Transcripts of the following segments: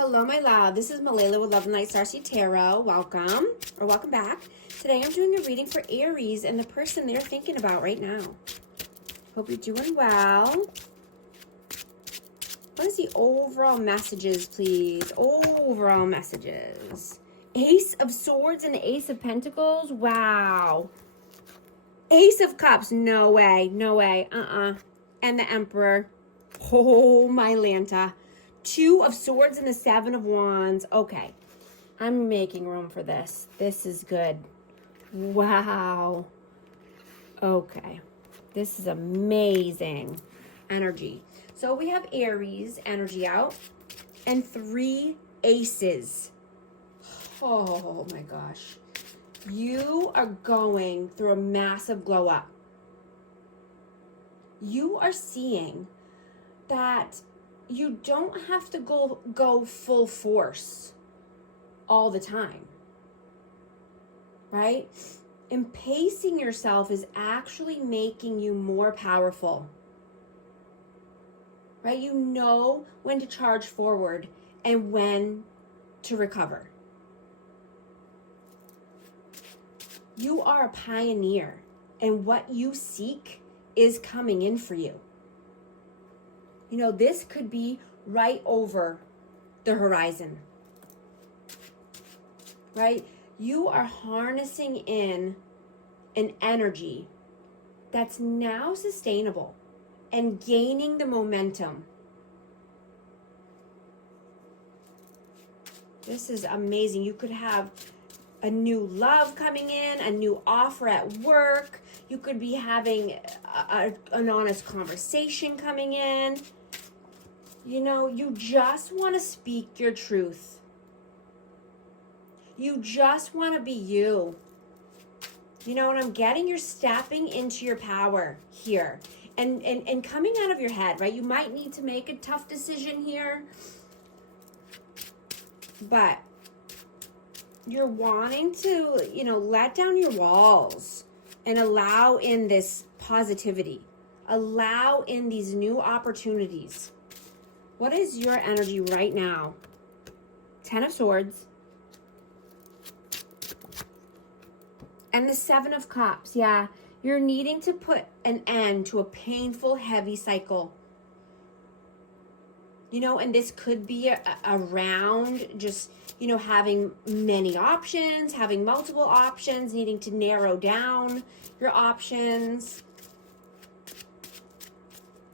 Hello, my love. This is Malayla with Love and Light Starseed Tarot. Welcome, or welcome back. Today I'm doing a reading for Aries and the person they're thinking about right now. Hope you're doing well. What is the overall messages, please? Overall messages. Ace of Swords and the Ace of Pentacles. Wow. Ace of Cups. No way. No way. And the Emperor. Oh, my Lanta. Two of Swords and the Seven of Wands. Okay. I'm making room for this. This is good. Wow. Okay. This is amazing energy. So we have Aries energy out and 3 aces. Oh my gosh. You are going through a massive glow up. You are seeing that you don't have to go full force all the time, right? And pacing yourself is actually making you more powerful, right? You know when to charge forward and when to recover. You are a pioneer, and what you seek is coming in for you. You know, this could be right over the horizon, right? You are harnessing in an energy that's now sustainable and gaining the momentum. This is amazing. You could have a new love coming in, a new offer at work. You could be having an honest conversation coming in. You know, you just want to speak your truth. You just want to be you. You know what I'm getting? You're stepping into your power here and coming out of your head, right? You might need to make a tough decision here, but you're wanting to, you know, let down your walls and allow in this positivity. Allow in these new opportunities. What is your energy right now? 10 of Swords. And the 7 of Cups. Yeah, you're needing to put an end to a painful, heavy cycle. You know, and this could be around just, you know, having many options, having multiple options, needing to narrow down your options.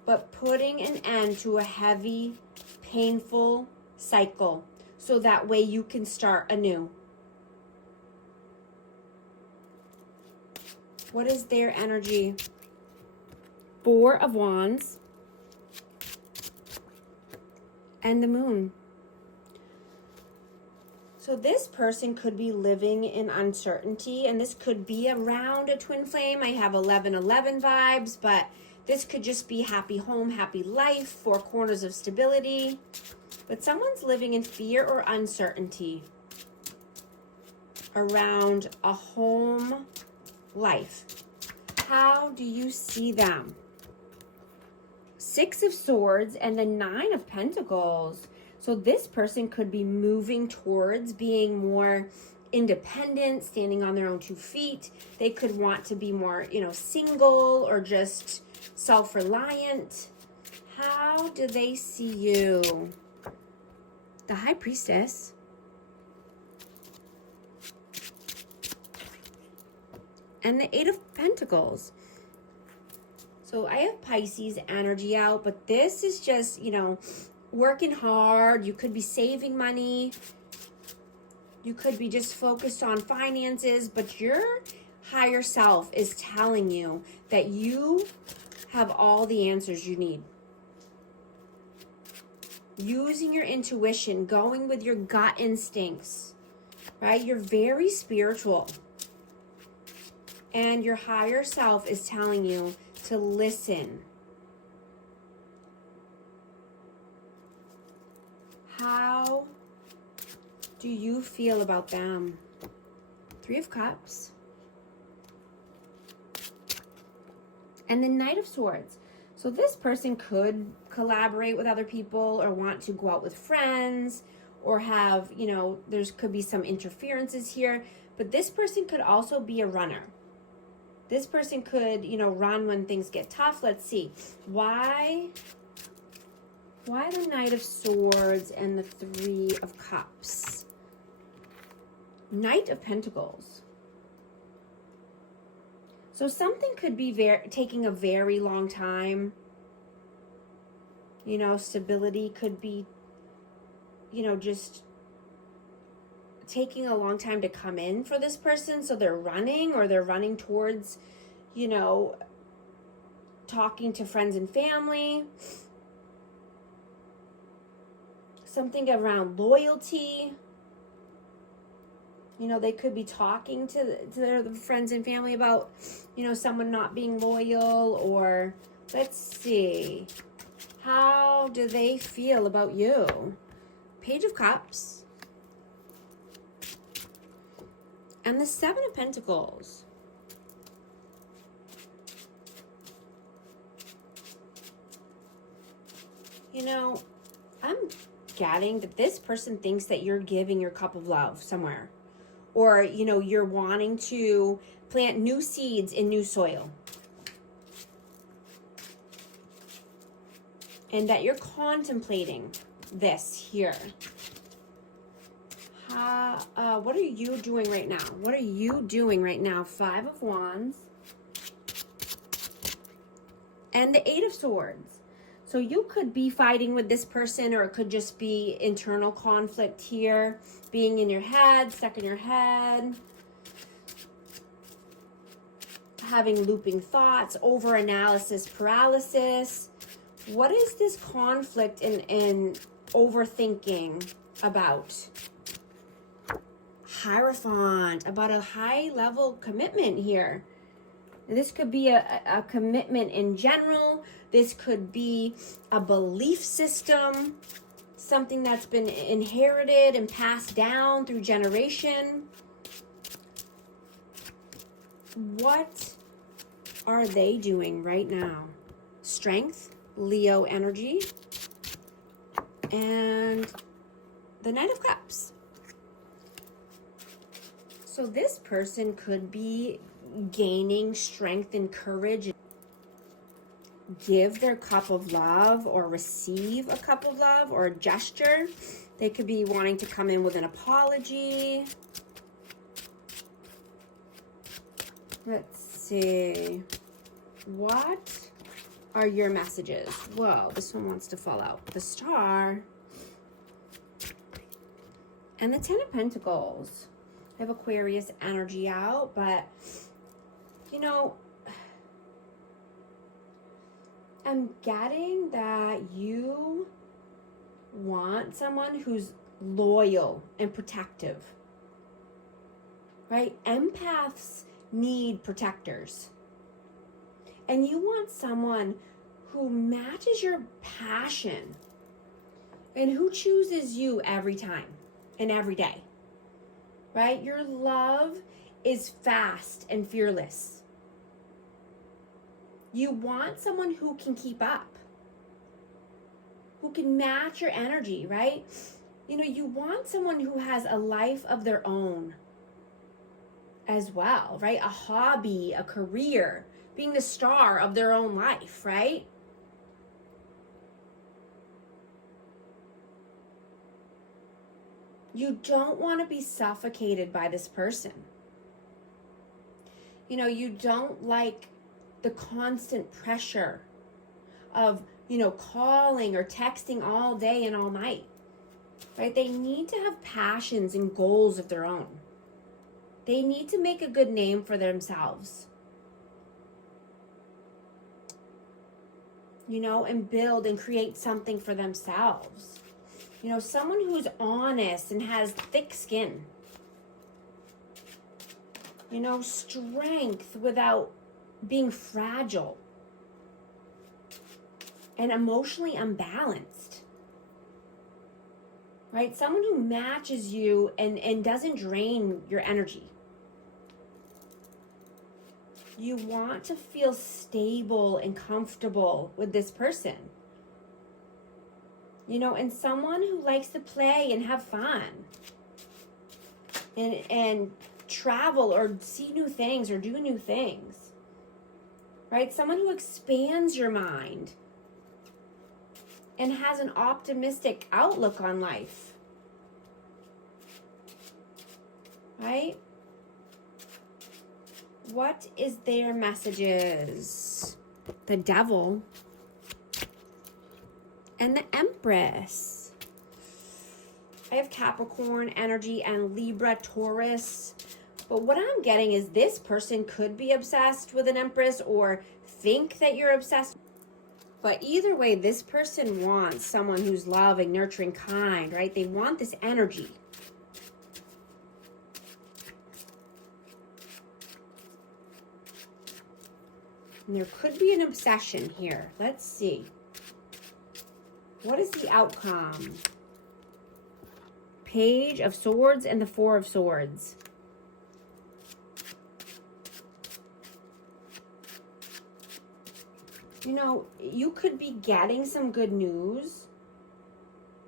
But putting an end to a heavy, painful cycle so that way you can start anew. What is their energy? 4 of Wands and the Moon. So this person could be living in uncertainty, and this could be around a twin flame. I have 11-11 vibes, but this could just be happy home, happy life, 4 corners of stability. But someone's living in fear or uncertainty around a home life. How do you see them? 6 of Swords and the 9 of Pentacles. So this person could be moving towards being more independent, standing on their own 2 feet. They could want to be more, you know, single or just self-reliant. How do they see you? The High Priestess. And the 8 of Pentacles. So I have Pisces energy out, but this is just, you know, working hard. You could be saving money. You could be just focused on finances, but your higher self is telling you that you have all the answers you need. Using your intuition, going with your gut instincts, right? You're very spiritual. And your higher self is telling you to listen. How do you feel about them? 3 of Cups. And the Knight of Swords. So this person could collaborate with other people or want to go out with friends or have, you know, there's could be some interferences here, but this person could also be a runner. This person could, you know, run when things get tough. Let's see. Why the Knight of Swords and the Three of Cups? Knight of Pentacles. So something could be taking a very long time. You know, stability could be, you know, just taking a long time to come in for this person. So they're running, or they're running towards, you know, talking to friends and family. Something around loyalty. You know, they could be talking to their friends and family about, you know, someone not being loyal. Or let's see. How do they feel about you? Page of Cups. And the Seven of Pentacles. You know, I'm getting that this person thinks that you're giving your cup of love somewhere. Or, you know, you're wanting to plant new seeds in new soil. And that you're contemplating this here. What are you doing right now? What are you doing right now? Five of Wands. And the Eight of Swords. So you could be fighting with this person, or it could just be internal conflict here. Being in your head, stuck in your head. Having looping thoughts, over-analysis, paralysis. What is this conflict and overthinking about? Hierophant, about a high-level commitment here. This could be a commitment in general. This could be a belief system, something that's been inherited and passed down through generation. What are they doing right now? Strength, Leo energy, and the Knight of Cups. So this person could be gaining strength and courage. Give their cup of love, or receive a cup of love, or a gesture. They could be wanting to come in with an apology. Let's see. What are your messages? Whoa, this one wants to fall out. The Star. And the Ten of Pentacles. I have Aquarius energy out, but, you know, I'm getting that you want someone who's loyal and protective, right? Empaths need protectors. And you want someone who matches your passion and who chooses you every time and every day, right? Your love is fast and fearless. You want someone who can keep up, who can match your energy, right? You know, you want someone who has a life of their own as well, right? A hobby, a career, being the star of their own life, right? You don't want to be suffocated by this person. You know, you don't like the constant pressure of, you know, calling or texting all day and all night, right? They need to have passions and goals of their own. They need to make a good name for themselves, you know, and build and create something for themselves. You know, someone who's honest and has thick skin. You know, strength without being fragile and emotionally unbalanced, right? Someone who matches you and doesn't drain your energy. You want to feel stable and comfortable with this person. You know, and someone who likes to play and have fun. And travel or see new things or do new things. Right? Someone who expands your mind and has an optimistic outlook on life. Right? What is their messages? The Devil and the Empress. I have Capricorn energy and Libra, Taurus. But what I'm getting is this person could be obsessed with an Empress or think that you're obsessed. But either way, this person wants someone who's loving, nurturing, kind, right? They want this energy. And there could be an obsession here. Let's see. What is the outcome? Page of Swords and the Four of Swords. You know, you could be getting some good news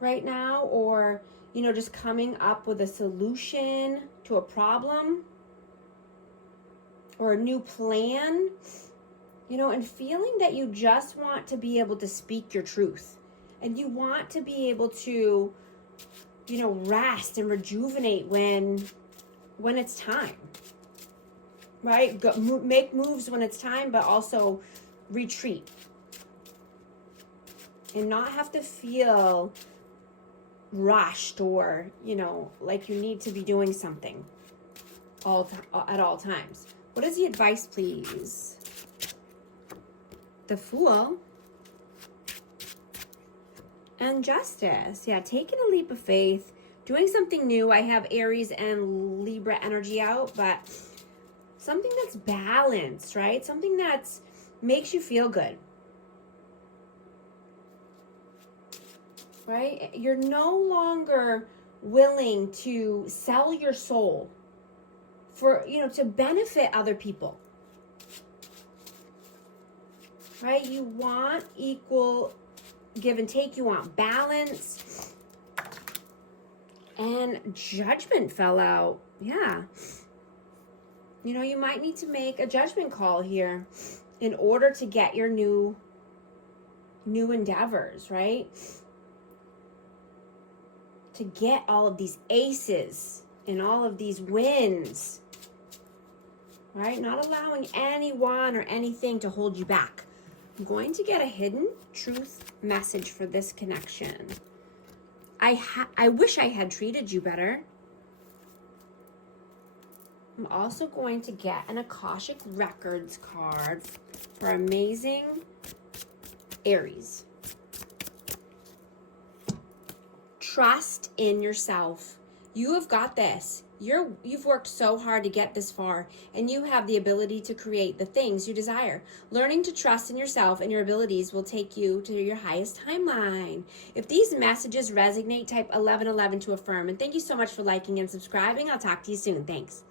right now, or, you know, just coming up with a solution to a problem or a new plan, you know, and feeling that you just want to be able to speak your truth and you want to be able to, you know, rest and rejuvenate when it's time, right? Make moves when it's time, but also retreat and not have to feel rushed or, you know, like you need to be doing something at all times. What is the advice, please? The Fool and Justice. Yeah, taking a leap of faith, doing something new. I have Aries and Libra energy out, but something that's balanced, right? Something that's makes you feel good, right? You're no longer willing to sell your soul for, you know, to benefit other people, right? You want equal give and take. You want balance, and Judgment fell out. Yeah, you know, you might need to make a judgment call here in order to get your new endeavors, right? To get all of these aces and all of these wins, right? Not allowing anyone or anything to hold you back. I'm going to get a hidden truth message for this connection. I wish I had treated you better. I'm also going to get an Akashic Records card for amazing Aries. Trust in yourself. You have got this. You've worked so hard to get this far, and you have the ability to create the things you desire. Learning to trust in yourself and your abilities will take you to your highest timeline. If these messages resonate, type 1111 to affirm. And thank you so much for liking and subscribing. I'll talk to you soon. Thanks.